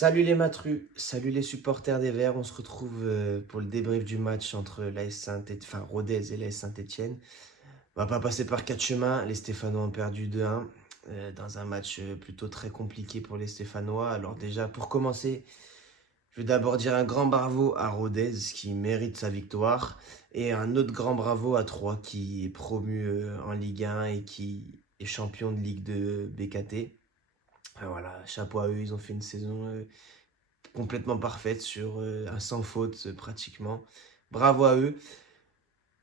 Salut les matrus, salut les supporters des Verts. On se retrouve pour le débrief du match entre Rodez et l'AS Saint-Étienne. On va pas passer par quatre chemins. Les Stéphanois ont perdu 2-1 dans un match plutôt très compliqué pour les Stéphanois. Alors déjà, pour commencer, je veux d'abord dire un grand bravo à Rodez qui mérite sa victoire et un autre grand bravo à Troyes qui est promu en Ligue 1 et qui est champion de Ligue 2 BKT. Voilà, chapeau à eux, ils ont fait une saison complètement parfaite sur un sans faute pratiquement. Bravo à eux.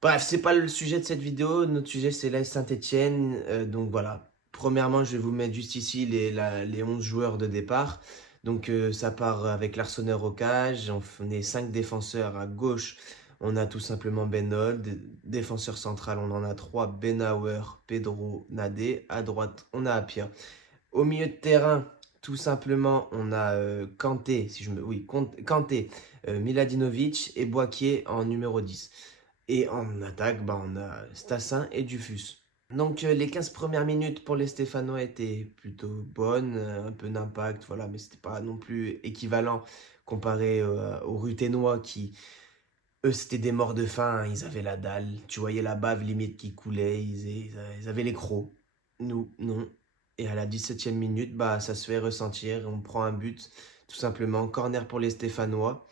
Bref, c'est pas le sujet de cette vidéo. Notre sujet, c'est l'AS Saint-Étienne. Donc voilà. Premièrement, je vais vous mettre juste ici les 11 joueurs de départ. Donc ça part avec l'Arseneur au cage. On est 5 défenseurs à gauche. On a tout simplement Benold. Défenseur central, on en a 3. Benauer, Pedro, Nadé. À droite, on a Apia. Au milieu de terrain, tout simplement, on a Kanté, Kanté, Miladinovic et Boakier en numéro 10. Et en attaque, on a Stassin et Dufus. Donc les 15 premières minutes pour les Stéphanois étaient plutôt bonnes, un peu d'impact, voilà, mais c'était pas non plus équivalent comparé aux Ruténois qui, eux, c'était des morts de faim, hein, ils avaient la dalle, tu voyais la bave limite qui coulait, ils avaient les crocs. Nous, non. Et à la 17e minute, ça se fait ressentir, on prend un but, tout simplement, corner pour les Stéphanois.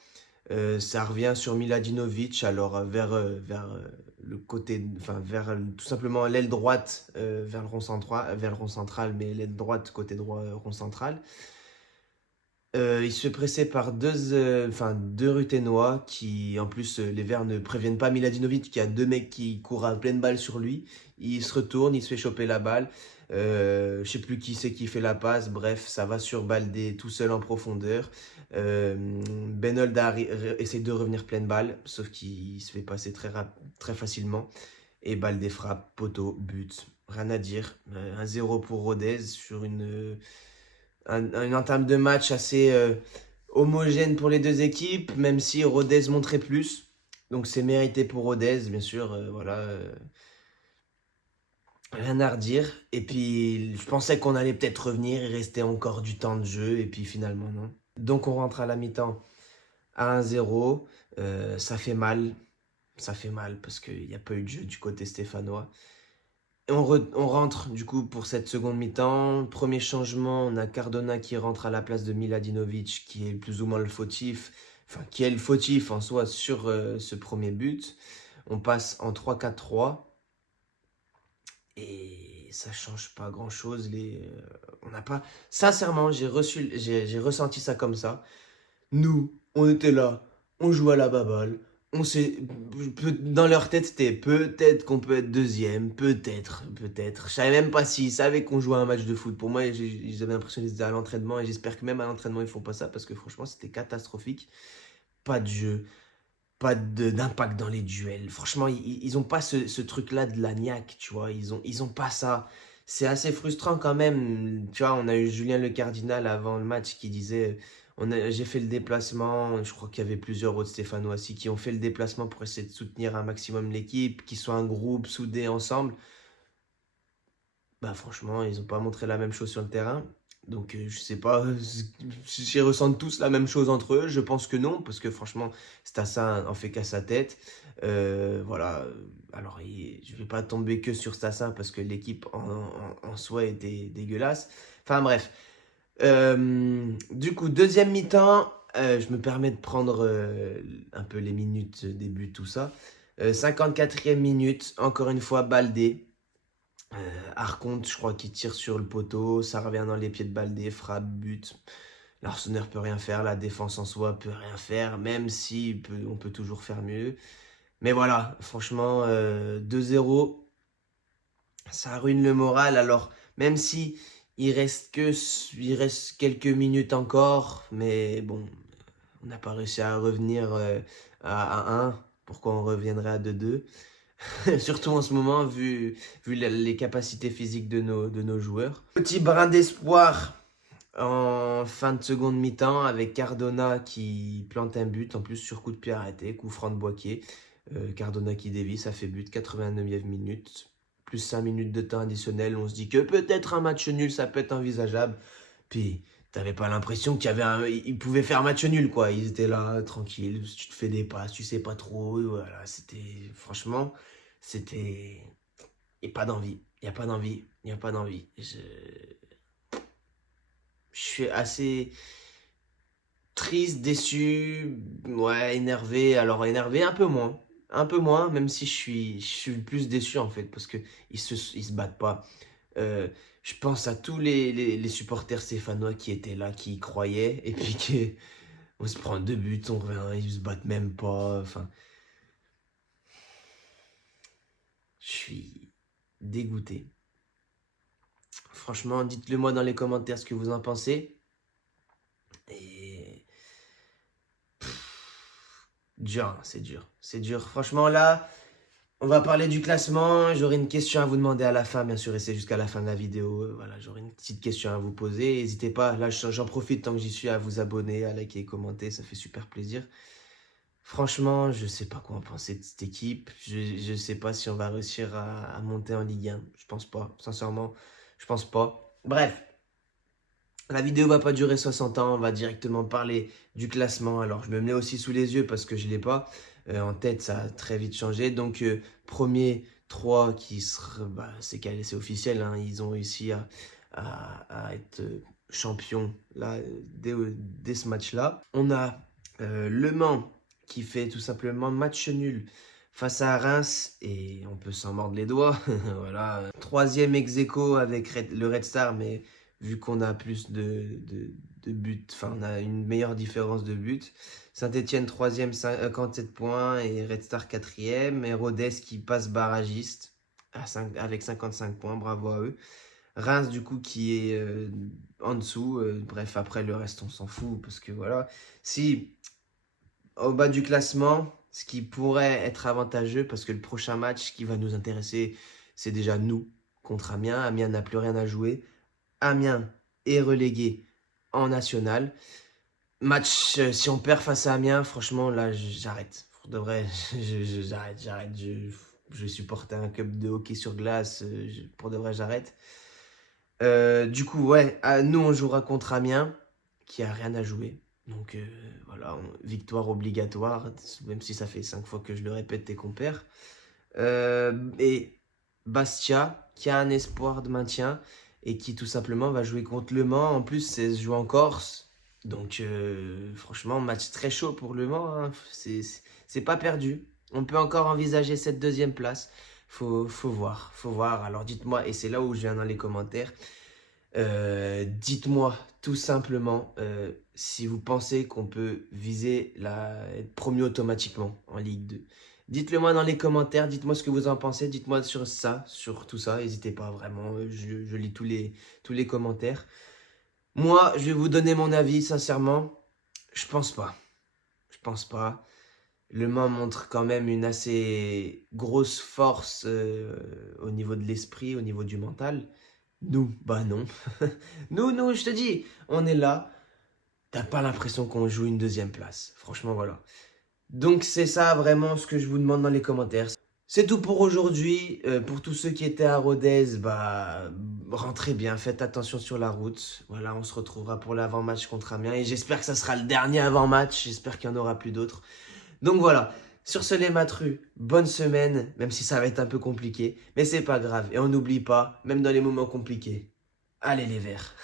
Ça revient sur Miladinovic, alors vers le côté, enfin vers tout simplement l'aile droite vers le rond central, mais l'aile droite côté droit rond central. Il se fait presser par deux Ruténois qui, en plus, les Verts ne préviennent pas Miladinovic, qui a deux mecs qui courent à pleine balle sur lui. Il se retourne, il se fait choper la balle. Je sais plus qui c'est qui fait la passe. Bref, ça va sur Baldé tout seul en profondeur. Benold essaie de revenir pleine balle, sauf qu'il se fait passer très facilement. Et Baldé frappe, poteau, but. Rien à dire. 1-0 pour Rodez sur une entame de match assez homogène pour les deux équipes, même si Rodez montrait plus. Donc c'est mérité pour Rodez, bien sûr. Voilà, rien à redire. Et puis je pensais qu'on allait peut-être revenir, il restait encore du temps de jeu, et puis finalement non. Donc on rentre à la mi-temps à 1-0. Ça fait mal parce qu'il n'y a pas eu de jeu du côté stéphanois. On rentre du coup pour cette seconde mi-temps. Premier changement, on a Cardona qui rentre à la place de Miladinovic, qui est plus ou moins le fautif, enfin qui est le fautif en soi sur ce premier but. On passe en 3-4-3 et ça change pas grand-chose. On n'a pas, sincèrement, j'ai ressenti ça comme ça. Nous, on était là, on jouait à la baballe. Dans leur tête, c'était peut-être qu'on peut être deuxième, peut-être. Je savais même pas s'ils savaient qu'on jouait à un match de foot. Pour moi, j'avais l'impression qu'ils étaient à l'entraînement et j'espère que même à l'entraînement, ils font pas ça parce que franchement, c'était catastrophique. Pas de jeu, d'impact dans les duels. Franchement, ils ont pas ce truc-là de la niaque, tu vois. Ils ont pas ça. C'est assez frustrant quand même. Tu vois, on a eu Julien Le Cardinal avant le match qui disait j'ai fait le déplacement. Je crois qu'il y avait plusieurs autres Stéphanois aussi qui ont fait le déplacement pour essayer de soutenir un maximum l'équipe, qu'ils soient un groupe soudé ensemble. Bah franchement, ils n'ont pas montré la même chose sur le terrain. Donc je sais pas s'ils ressentent tous la même chose entre eux. Je pense que non, parce que franchement, Stassin en fait qu'à sa tête. Voilà. Alors je vais pas tomber que sur Stassin parce que l'équipe en soi était dégueulasse. Enfin bref. Du coup, deuxième mi-temps, je me permets de prendre un peu les minutes, début, tout ça. 54e minute, encore une fois, Baldé. Arconte, je crois qu'il tire sur le poteau, ça revient dans les pieds de Baldé, frappe, but. L'Arseneur peut rien faire, la défense en soi peut rien faire, même si on peut toujours faire mieux. Mais voilà, franchement, 2-0, ça ruine le moral. Alors, même si il reste quelques minutes encore, mais bon, on n'a pas réussi à revenir à 1. Pourquoi on reviendrait à 2-2? Surtout en ce moment, vu les capacités physiques de nos joueurs. Petit brin d'espoir en fin de seconde mi-temps avec Cardona qui plante un but, en plus sur coup de pied arrêté, coup franc de Boakier. Cardona qui dévie, ça fait but, 89e minute. Plus 5 minutes de temps additionnel, on se dit que peut-être un match nul, ça peut être envisageable. Puis t'avais pas l'impression qu'il y avait ils pouvaient faire match nul, quoi. Ils étaient là, tranquilles, tu te fais des passes, tu sais pas trop, voilà, franchement, c'était, et pas d'envie, il y a pas d'envie, il y a pas d'envie. Je suis assez triste, déçu, ouais, énervé. Alors énervé un peu moins, même si je suis plus déçu en fait, parce que ils se battent pas. Euh, je pense à tous les supporters stéphanois qui étaient là, qui y croyaient, et puis on se prend 2 buts, on revient, ils se battent même pas. Enfin, je suis dégoûté. Franchement, dites-le moi dans les commentaires ce que vous en pensez. Et dur, hein, c'est dur. C'est dur. Franchement, là, on va parler du classement. J'aurai une question à vous demander à la fin, bien sûr, restez jusqu'à la fin de la vidéo. Voilà, j'aurai une petite question à vous poser. N'hésitez pas, là, j'en profite tant que j'y suis, à vous abonner, à liker et commenter. Ça fait super plaisir. Franchement, je sais pas quoi en penser de cette équipe. Je sais pas si on va réussir à monter en Ligue 1. Je pense pas. Sincèrement, je pense pas. Bref. La vidéo va pas durer 60 ans, on va directement parler du classement. Alors, je me mets aussi sous les yeux parce que je ne l'ai pas. En tête, ça a très vite changé. Donc, premier 3 qui sera, c'est officiel, hein, ils ont réussi à être champions là, dès ce match-là. On a Le Mans qui fait tout simplement match nul face à Reims et on peut s'en mordre les doigts. Voilà. Troisième ex-aequo avec le Red Star, mais vu qu'on a plus de buts, enfin on a une meilleure différence de buts. Saint-Etienne 3e, 57 points et Red Star 4e. Et Rodez qui passe barragiste avec 55 points, bravo à eux. Reims du coup qui est en dessous, bref après le reste on s'en fout parce que voilà. Si au bas du classement, ce qui pourrait être avantageux parce que le prochain match qui va nous intéresser c'est déjà nous contre Amiens. Amiens n'a plus rien à jouer. Amiens est relégué en national. Match, si on perd face à Amiens, franchement, là, j'arrête. Pour de vrai, j'arrête. Je supporte un club de hockey sur glace. Pour de vrai, j'arrête. Du coup, ouais, nous, on jouera contre Amiens, qui a rien à jouer. Donc, voilà, victoire obligatoire, même si ça fait 5 fois que je le répète et qu'on perd. Et Bastia, qui a un espoir de maintien et qui tout simplement va jouer contre Le Mans. En plus, c'est joué en Corse. Donc, franchement, match très chaud pour Le Mans, hein. C'est pas perdu. On peut encore envisager cette deuxième place. Faut voir, faut voir. Alors dites-moi, et c'est là où je viens dans les commentaires, dites-moi tout simplement si vous pensez qu'on peut viser être premier automatiquement en Ligue 2. Dites-le moi dans les commentaires, dites-moi ce que vous en pensez, dites-moi sur ça, sur tout ça, n'hésitez pas vraiment, je lis tous les commentaires. Moi, je vais vous donner mon avis, sincèrement, je pense pas. Je pense pas. Le Mans montre quand même une assez grosse force au niveau de l'esprit, au niveau du mental. Nous, bah non. Nous, je te dis, on est là. T'as pas l'impression qu'on joue une deuxième place. Franchement, voilà. Donc c'est ça vraiment ce que je vous demande dans les commentaires. C'est tout pour aujourd'hui. Pour tous ceux qui étaient à Rodez, bah rentrez bien, faites attention sur la route. Voilà, on se retrouvera pour l'avant-match contre Amiens. Et j'espère que ça sera le dernier avant-match. J'espère qu'il n'y en aura plus d'autres. Donc voilà. Sur ce, les matrus, bonne semaine, même si ça va être un peu compliqué. Mais c'est pas grave. Et on n'oublie pas, même dans les moments compliqués, allez les Verts.